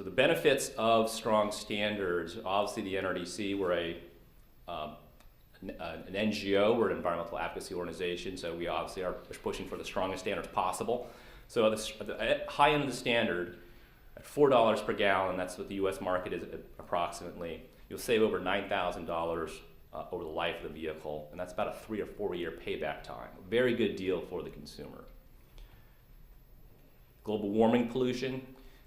So the benefits of strong standards, obviously the NRDC, we're an NGO, we're an environmental advocacy organization, so we obviously are pushing for the strongest standards possible. So at the high end of the standard, at $4 per gallon, that's what the US market is approximately, you'll save over $9,000 over the life of the vehicle, and that's about a 3 or 4 year payback time. A very good deal for the consumer. Global warming pollution.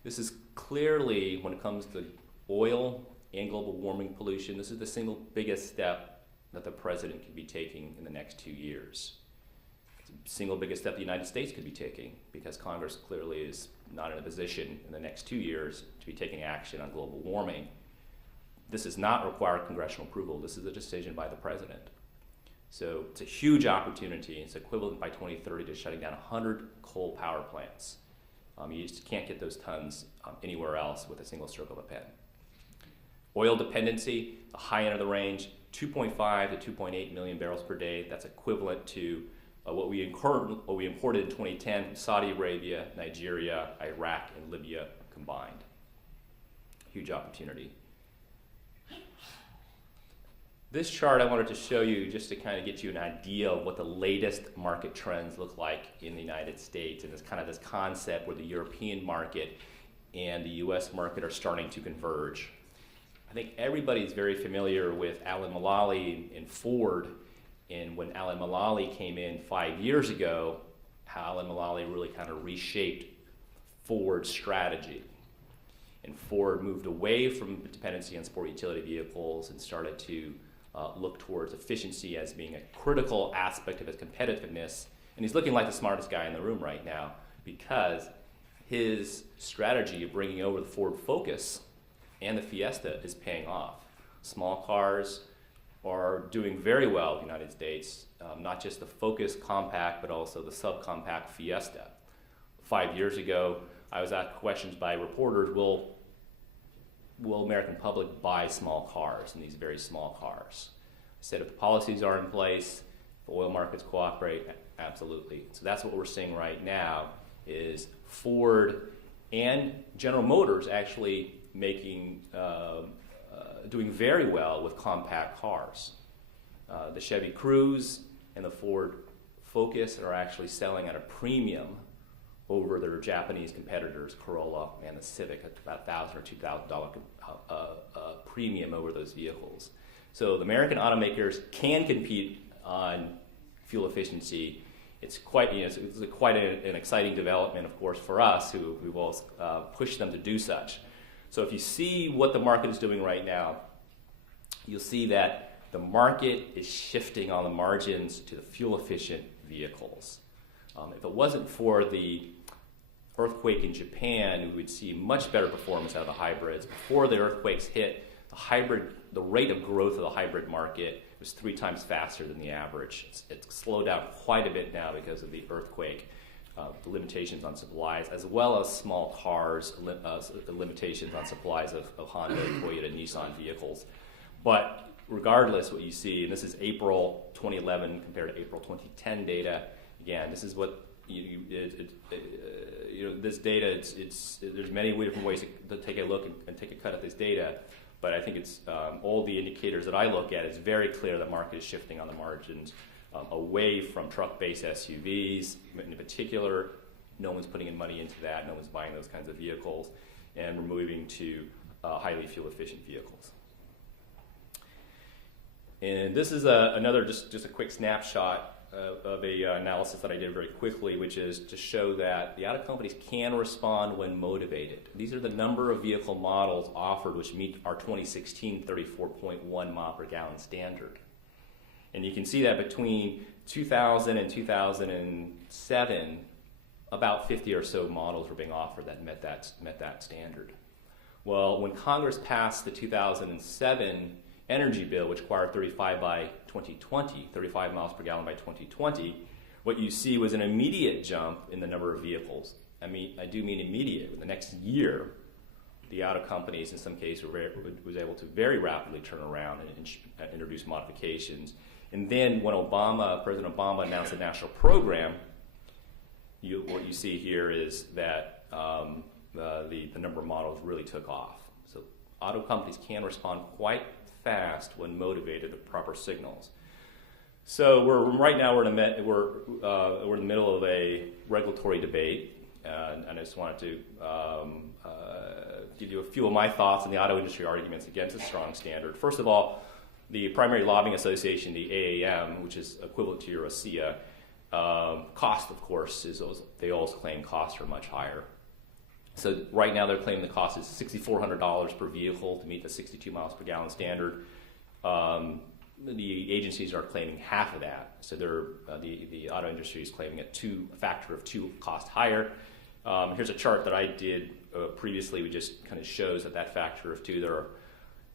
This is clearly, when it comes to oil and global warming pollution, this is the single biggest step that the president could be taking in the next 2 years. It's the single biggest step the United States could be taking, because Congress clearly is not in a position in the next 2 years to be taking action on global warming. This does not require congressional approval. This is a decision by the president. So it's a huge opportunity. It's equivalent by 2030 to shutting down 100 coal power plants. You just can't get those tons anywhere else with a single stroke of a pen. Oil dependency, the high end of the range, 2.5 to 2.8 million barrels per day. That's equivalent to what we imported in 2010 from Saudi Arabia, Nigeria, Iraq, and Libya combined. Huge opportunity. This chart I wanted to show you just to kind of get you an idea of what the latest market trends look like in the United States, and it's kind of this concept where the European market and the US market are starting to converge. I think everybody's very familiar with Alan Mulally and Ford, and when Alan Mulally came in 5 years ago, how Alan Mulally really kind of reshaped Ford's strategy. And Ford moved away from dependency on sport utility vehicles and started to look towards efficiency as being a critical aspect of its competitiveness. And he's looking like the smartest guy in the room right now, because his strategy of bringing over the Ford Focus and the Fiesta is paying off. Small cars are doing very well in the United States, not just the Focus compact, but also the subcompact Fiesta. 5 years ago, I was asked questions by reporters, will American public buy small cars, and these very small cars? I said, if the policies are in place, if the oil markets cooperate, absolutely. So that's what we're seeing right now, is Ford and General Motors actually doing very well with compact cars. The Chevy Cruze and the Ford Focus are actually selling at a premium over their Japanese competitors, Corolla and the Civic, at about $1,000 or $2,000 premium over those vehicles. So the American automakers can compete on fuel efficiency. It's quite, it's quite an exciting development, of course, for us who've always pushed them to do such. So if you see what the market is doing right now, you'll see that the market is shifting on the margins to the fuel-efficient vehicles. If it wasn't for the earthquake in Japan, we would see much better performance out of the hybrids. Before the earthquakes hit, the rate of growth of the hybrid market was 3 times faster than the average. It's slowed down quite a bit now because of the earthquake, the limitations on supplies, as well as small cars, the limitations on supplies of Honda, Toyota, Nissan vehicles. But regardless, what you see, and this is April 2011 compared to April 2010 data. Again, this is what this data. There's many different ways to take a look and take a cut at this data, but I think it's all the indicators that I look at. It's very clear the market is shifting on the margins away from truck-based SUVs. In particular, no one's putting in money into that. No one's buying those kinds of vehicles, and we're moving to highly fuel-efficient vehicles. And this is another just a quick snapshot of a analysis that I did very quickly, which is to show that the auto companies can respond when motivated. These are the number of vehicle models offered which meet our 2016 34.1 mile per gallon standard. And you can see that between 2000 and 2007, about 50 or so models were being offered that met that standard. Well, when Congress passed the 2007 energy bill, which required 35 by 2020, 35 miles per gallon by 2020, what you see was an immediate jump in the number of vehicles. I do mean immediate. In the next year, the auto companies, in some cases, was able to very rapidly turn around and introduce modifications. And then when President Obama announced a national program, what you see here is that the number of models really took off. So auto companies can respond quite fast when motivated with proper signals. So right now we're in the middle of a regulatory debate, and I just wanted to give you a few of my thoughts on the auto industry arguments against a strong standard. First of all, the primary lobbying association, the AAM, which is equivalent to your ASEA, cost, of course, they always claim costs are much higher. So right now they're claiming the cost is $6,400 per vehicle to meet the 62 miles per gallon standard. The agencies are claiming half of that. So the auto industry is claiming a factor of 2 cost higher. Here's a chart that I did previously, which just kind of shows that factor of 2.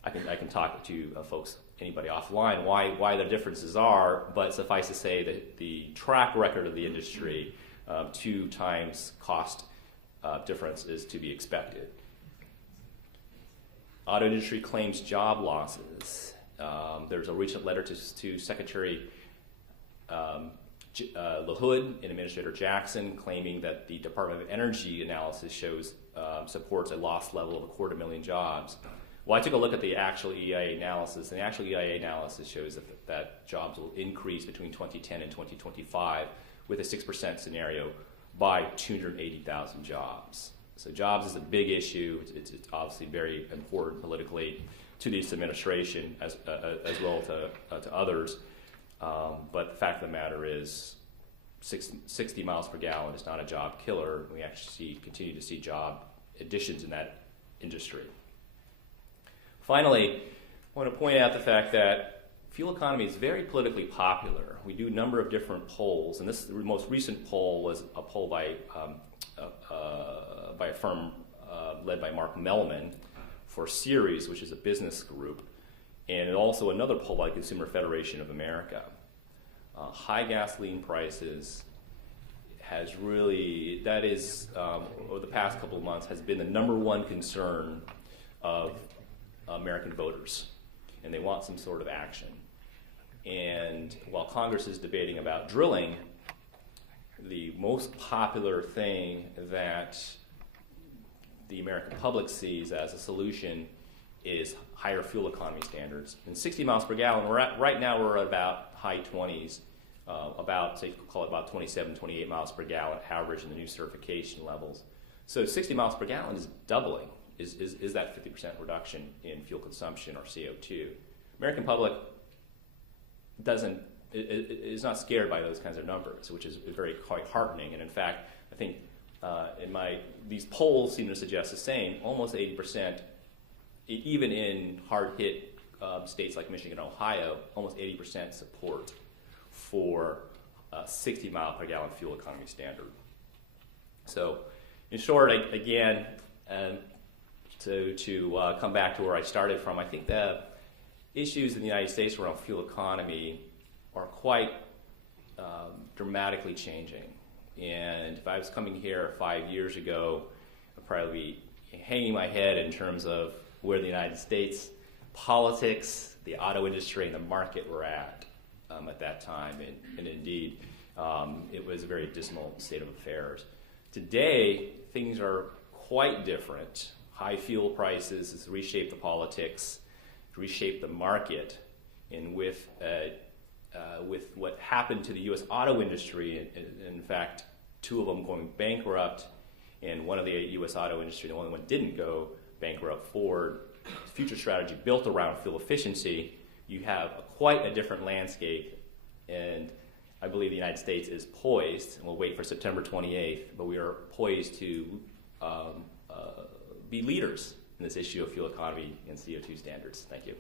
I can talk to folks, anybody offline, why the differences are, but suffice to say that the track record of the industry, 2 times cost difference is to be expected. Auto industry claims job losses. There's a recent letter to Secretary LaHood and Administrator Jackson claiming that the Department of Energy analysis supports a loss level of 250,000 jobs. Well, I took a look at the actual EIA analysis, and the actual EIA analysis shows that jobs will increase between 2010 and 2025 with a 6% scenario by 280,000 jobs. So jobs is a big issue. It's obviously very important politically to this administration as well to others. But the fact of the matter is 60 miles per gallon is not a job killer. We actually continue to see job additions in that industry. Finally, I want to point out the fact that fuel economy is very politically popular. We do a number of different polls, and the most recent poll was a poll by a firm led by Mark Mellman for Ceres, which is a business group, and also another poll by Consumer Federation of America. High gasoline prices over the past couple of months, has been the #1 concern of American voters, and they want some sort of action. And while Congress is debating about drilling, the most popular thing that the American public sees as a solution is higher fuel economy standards. And 60 miles per gallon, right now we're at about high 20s, call it about 27, 28 miles per gallon average in the new certification levels. So 60 miles per gallon is doubling. Is that 50% reduction in fuel consumption or CO2? American public is not scared by those kinds of numbers, which is very quite heartening. And in fact, I think these polls seem to suggest the same. Almost 80%, even in hard-hit states like Michigan and Ohio, almost 80% support for a 60 mile per gallon fuel economy standard. So, in short, again. To come back to where I started from, I think the issues in the United States around fuel economy are quite dramatically changing. And if I was coming here 5 years ago, I'd probably be hanging my head in terms of where the United States politics, the auto industry, and the market were at that time. And indeed, it was a very dismal state of affairs. Today, things are quite different. High fuel prices has reshaped the politics, reshaped the market, and with what happened to the U.S. auto industry, in fact, 2 of them going bankrupt, and one of the U.S. auto industry, the only one didn't go bankrupt, Ford, future strategy built around fuel efficiency, you have quite a different landscape, and I believe the United States is poised, and we'll wait for September 28th, but we are poised to be leaders in this issue of fuel economy and CO2 standards. Thank you.